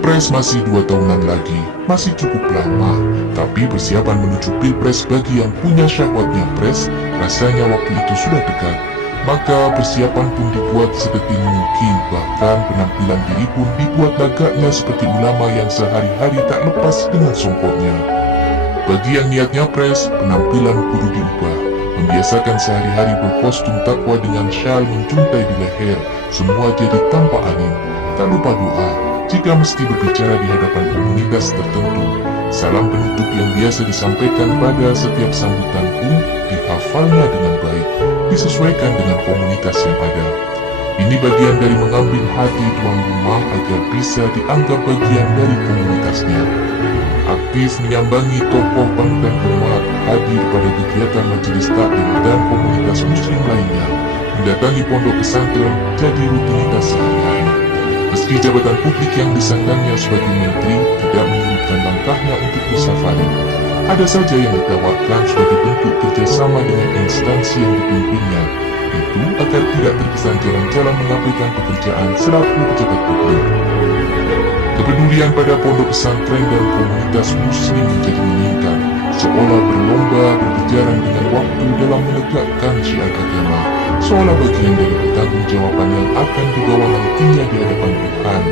Pilpres masih 2 tahunan lagi, masih cukup lama. Tapi persiapan menuju Pilpres bagi yang punya syahwat nyapres, rasanya waktu itu sudah dekat. Maka persiapan pun dibuat sedetil mungkin, bahkan penampilan diri pun dibuat lagaknya seperti ulama yang sehari-hari tak lepas dengan songkoknya. Bagi yang niat nyapres, penampilan kudu diubah. Membiasakan sehari-hari berkostum takwa dengan syal menjuntai di leher, semua jadi tampak alim. Tak lupa doa, jika mesti berbicara di hadapan komunitas tertentu. Salam penutup yang biasa disampaikan pada setiap sambutan pun dihafalnya dengan baik, disesuaikan dengan komunitas yang ada. Ini bagian dari mengambil hati tuan rumah agar bisa dianggap bagian dari komunitasnya. Aktif menyambangi tokoh panutan umat, hadir pada kegiatan majelis taklim dan komunitas muslim lainnya, mendatangi pondok pesantren jadi rutinitas sehari-hari. Meski jabatan publik yang disandangnya sebagai menteri tidak menyurutkan langkahnya untuk bersafari, ada saja yang ditawarkan sebagai bentuk kerjasama dengan instansi yang dipimpinnya, itu agar tidak terkesan jalan-jalan mengabaikan pekerjaan selaku pejabat publik. Kepedulian pada pondok pesantren dan komunitas muslim menjadi meningkat, seolah berlomba berkejaran dengan waktu dalam menegakkan syiar agama, seolah bagian dari pertanggungjawaban yang akan dibawa nantinya di hadapan Tuhan.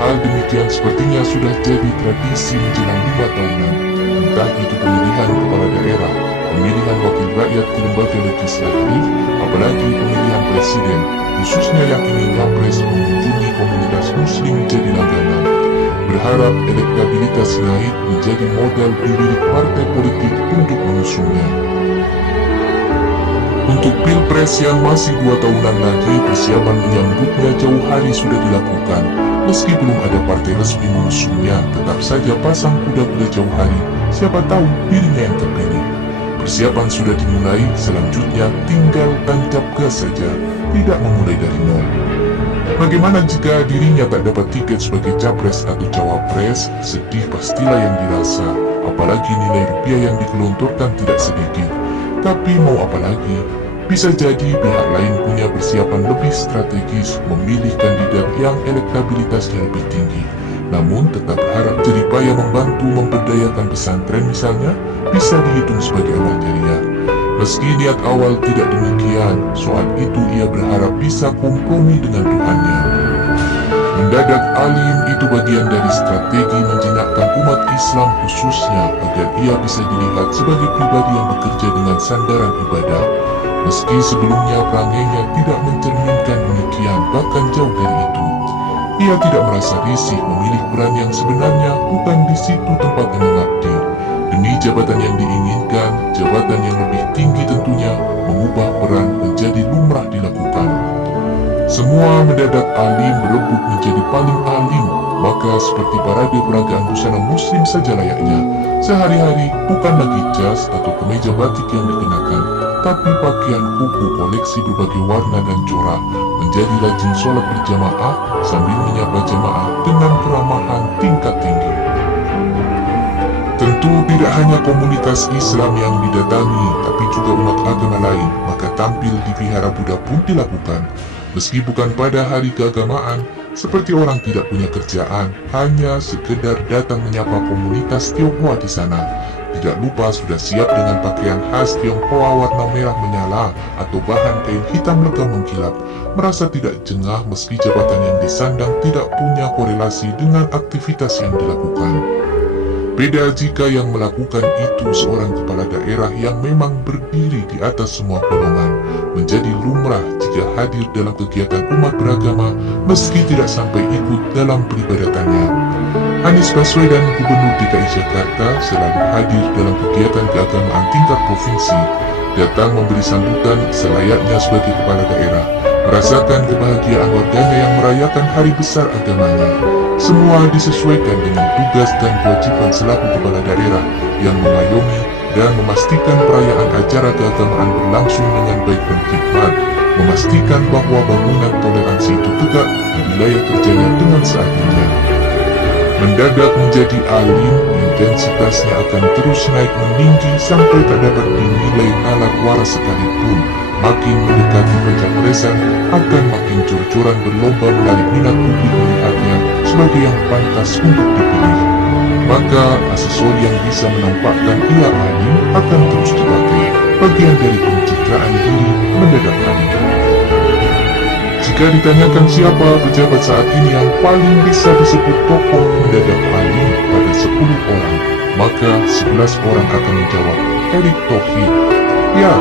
Hal demikian sepertinya sudah jadi tradisi menjelang 5 tahunan, entah itu pemilihan kepala daerah, pemilihan wakil rakyat di lembaga legislatif, apalagi pemilihan presiden, khususnya yang ingin nyapres mengunjungi komunitas muslim jadi langganan. Berharap elektabilitas naik menjadi modal dilirik partai politik untuk mengusungnya. Untuk Pilpres yang masih 2 tahunan lagi, persiapan menyambutnya jauh hari sudah dilakukan. Meski belum ada partai resmi mengusungnya, tetap saja pasang kuda-kuda jauh hari, siapa tahu dirinya yang terpilih. Persiapan sudah dimulai, selanjutnya tinggal tancap gas saja, tidak memulai dari nol. Bagaimana jika dirinya tak dapat tiket sebagai capres atau cawapres? Sedih pastilah yang dirasa, apalagi nilai rupiah yang digelontorkan tidak sedikit. Tapi mau apa lagi? Bisa jadi pihak lain punya persiapan lebih strategis, memilih kandidat yang elektabilitasnya lebih tinggi. Namun tetap berharap jeripaya membantu memberdayakan pesantren misalnya, bisa dihitung sebagai amal jariah. Meski niat awal tidak demikian, soal itu ia berharap bisa kompromi dengan Tuhannya. Mendadak alim itu bagian dari strategi menjinakkan umat Islam khususnya agar ia bisa dilihat sebagai pribadi yang bekerja dengan sandaran ibadah. Meski sebelumnya perangainya tidak mencerminkan demikian, bahkan jauh dari itu. Ia tidak merasa risih memilih peran yang sebenarnya bukan di situ tempatnya mengabdi. Demi jabatan yang diinginkan, jabatan yang lebih tinggi tentunya, mengubah peran menjadi lumrah dilakukan. Semua mendadak alim berebut menjadi paling alim, maka seperti parade peragaan busana muslim saja layaknya. Sehari-hari bukan lagi jas atau kemeja batik yang dikenakan, tapi pakaian kuku koleksi berbagai warna dan corak, menjadi rajin sholat berjamaah sambil menyapa jamaah dengan keramahan tingkat tinggi. Tentu tidak hanya komunitas Islam yang didatangi, tapi juga umat agama lain, maka tampil di Vihara Buddha pun dilakukan. Meski bukan pada hari keagamaan, seperti orang tidak punya kerjaan, hanya sekedar datang menyapa komunitas Tionghoa di sana. Tidak lupa sudah siap dengan pakaian khas Tionghoa warna merah menyala atau bahan kain hitam legam mengkilap, merasa tidak jengah meski jabatan yang disandang tidak punya korelasi dengan aktivitas yang dilakukan. Beda jika yang melakukan itu seorang kepala daerah yang memang berdiri di atas semua golongan, menjadi lumrah jika hadir dalam kegiatan umat beragama meski tidak sampai ikut dalam peribadatannya. Anies Baswedan, Gubernur DKI Jakarta, selalu hadir dalam kegiatan keagamaan tingkat provinsi, datang memberi sambutan selayaknya sebagai kepala daerah, merasakan kebahagiaan warganya yang merayakan hari besar agamanya. Semua disesuaikan dengan tugas dan kewajiban selaku kepala daerah yang mengayomi dan memastikan perayaan acara keagamaan berlangsung dengan baik dan hikmat, memastikan bahwa bangunan toleransi itu tegak di wilayah kerjanya dengan seadilnya. Mendadak menjadi alim, intensitasnya akan terus naik meninggi sampai tak dapat dinilai nalar waras sekalipun. Makin mendekati pencapresan, akan makin cor-coran berlomba menarik minat publik melihatnya sebagai yang pantas untuk dipilih. Maka aksesori yang bisa menampakkan ia ahli akan terus dipakai, bagian dari pencitraan diri mendadak ahli. Jika ditanyakan siapa pejabat saat ini yang paling bisa disebut tokoh mendadak ahli pada 10 orang, maka 11 orang akan menjawab Erick Thohir. Ya,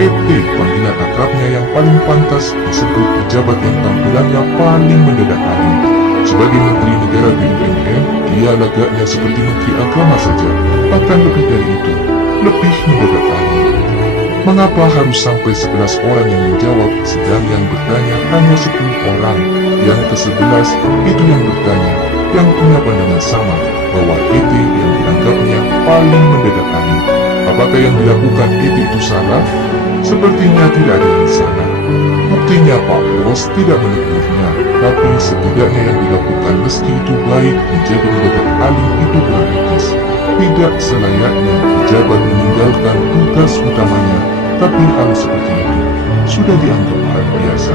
ET panggilan akrabnya yang paling pantas disebut pejabat yang tampilannya paling mendadak ahli. Sebagai Menteri Negara BUMN, dia lagaknya seperti Menteri Agama saja, bahkan lebih dari itu, lebih mendadak ahli. Mengapa harus sampai 11 orang yang menjawab, sedang yang bertanya hanya 10 orang? Yang ke-11 itu yang bertanya, yang punya pandangan sama, bahwa ET yang dianggapnya paling mendadak ahli. Apakah yang dilakukan ET itu salah? Sepertinya tidak ada yang salah. Buktinya Pak Bos tidak menegurnya, tapi setidaknya yang dilakukan meski itu baik menjadi mendadak ahli itu beretis. Tidak selayaknya pejabat meninggalkan tugas utamanya, tapi hal seperti itu sudah dianggap hal biasa.